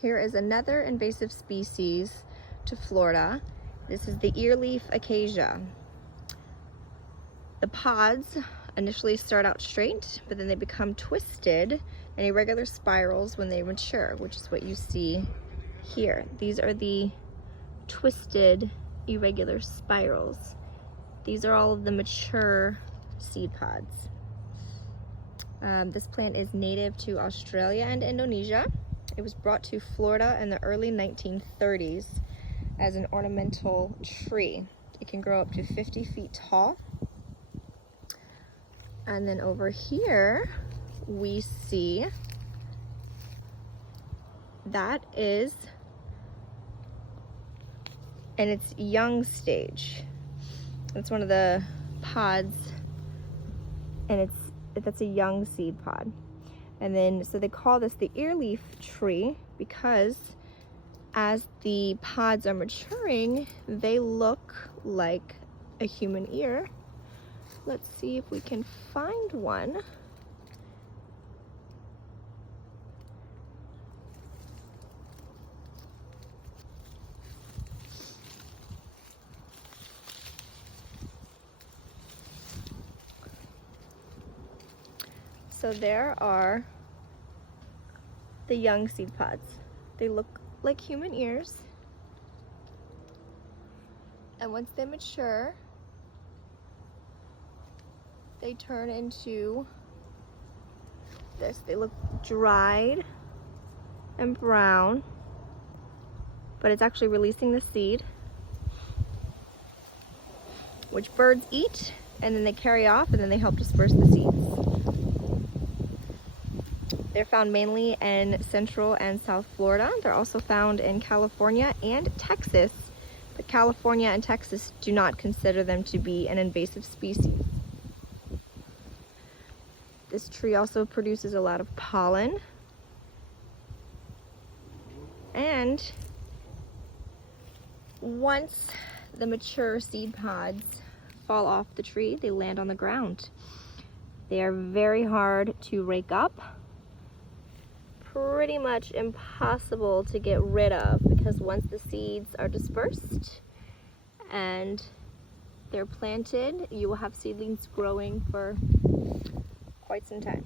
Here is another invasive species to Florida. This is the Earleaf acacia. The pods initially start out straight, but then they become twisted and irregular spirals when they mature, which is what you see here. These are the twisted irregular spirals. These are all of the mature seed pods. This plant is native to Australia and Indonesia. It was brought to Florida in the early 1930s as an ornamental tree. It can grow up to 50 feet tall. And then over here, we see that is in its young stage. It's one of the pods, and that's a young seed pod. And then, so they call this the earleaf tree because as the pods are maturing, they look like a human ear. Let's see if we can find one. So there are the young seed pods. They look like human ears. And once they mature, they turn into this. They look dried and brown, but it's actually releasing the seed, which birds eat, and then they carry off, and then they help disperse the seeds. They're found mainly in Central and South Florida. They're also found in California and Texas, but California and Texas do not consider them to be an invasive species. This tree also produces a lot of pollen, and once the mature seed pods fall off the tree, they land on the ground. They are very hard to rake up, pretty much impossible to get rid of, because once the seeds are dispersed and they're planted, you will have seedlings growing for quite some time.